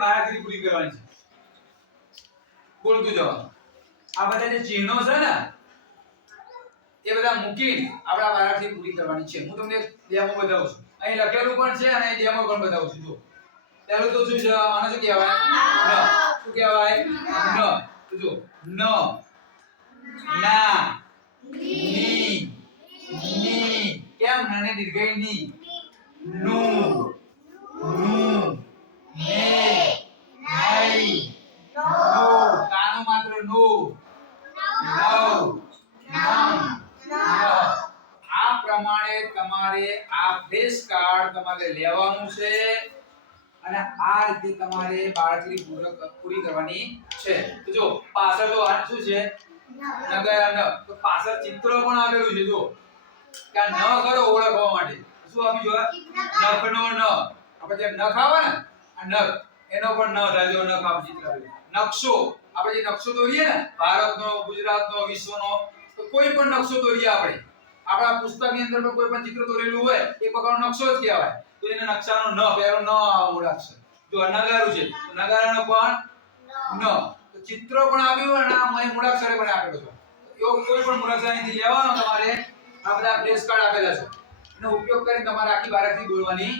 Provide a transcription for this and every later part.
બારાખડી પૂરી કરવાની છે. બોલતું જવાનું આ બધા જે ચિહ્નો છે ને, એ બધા મૂકીને આપણા બારાખડી પૂરી કરવાની છે. હું તમને ડેમો બતાવું છું. અહીં લખેલું પણ છે અને ડેમો પણ બતાવું છું. જો પહેલું તો શું છે? આને શું કહેવાય? ન. શું કહેવાય? ન. જો ન. ના. ની. ની. કેમ? નાને દીર્ઘઈ ની. નું. નું. ને નઈ નો કાનો માત્ર નો નવ નમ ન. આ પ્રમાણે તમારે આ ફ્લેશ કાર્ડ તમારે લેવાનું છે અને આ રીતે તમારે બાળકની પૂરક પૂરી કરવાની છે. તો જો, પાછળ તો આ શું છે? નગર ન તો પાછળ ચિત્ર પણ આવેલું છે, જો. કે ન કરો ઓળખવા માટે. શું આપ્યું નખ નખનો ન. આપણે જે નખ આવે ને, આ નખ, એનો પણ ન રાજો નખ આપ ચિત્ર નકશો. આપણે જે નકશો દોરીએ ને, ભારતનો, ગુજરાતનો, વિશ્વનો, તો કોઈ પણ નકશો દોરીએ આપણે. આપણા પુસ્તકની અંદર પણ કોઈ પણ ચિત્ર દોરેલું હોય, એ પ્રકારનો નકશો જ કહેવાય. તો એને નકશાનો ન પહેલો ન ઓળખશે જો નગારું છે, તો નગારાનો પણ ન. તો ચિત્ર પણ આપ્યું ને આ મય મૂળાક્ષરે પણ આપેલો છે. એવો કોઈ પણ મૂળાક્ષર લેવાનો તમારે આ બધા પ્લેસ કાર્ડ આપેલા છે. એનો ઉપયોગ કરીને તમારે આખી ભારતથી દોરવાની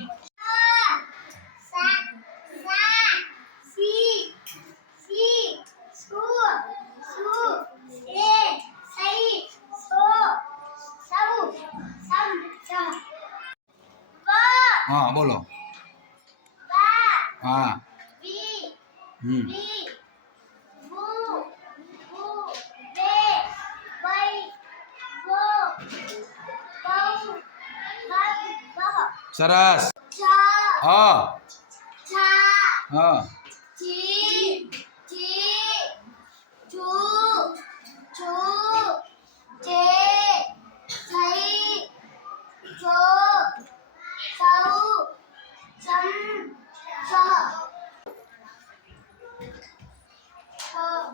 હા બોલો. હા. હમ. સરસ. હા. હા જી જી જુ જુ જે જઈ જો સૌ સમ સહ સા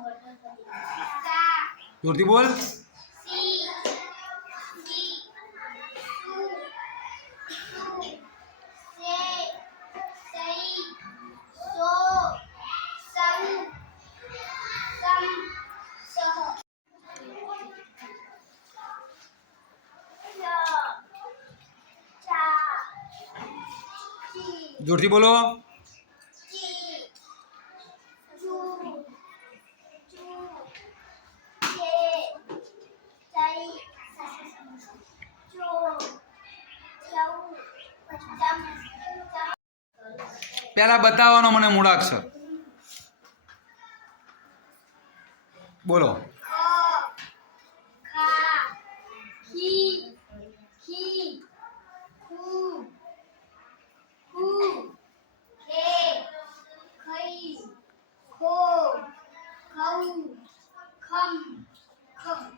જોરથી બોલ જોરથી બોલો જી જુ જુ જે જઈ જો જઉ જમ જમ પહેલા બતાવવાનો મને મૂળાક્ષર. બોલો. ખમ ખમ.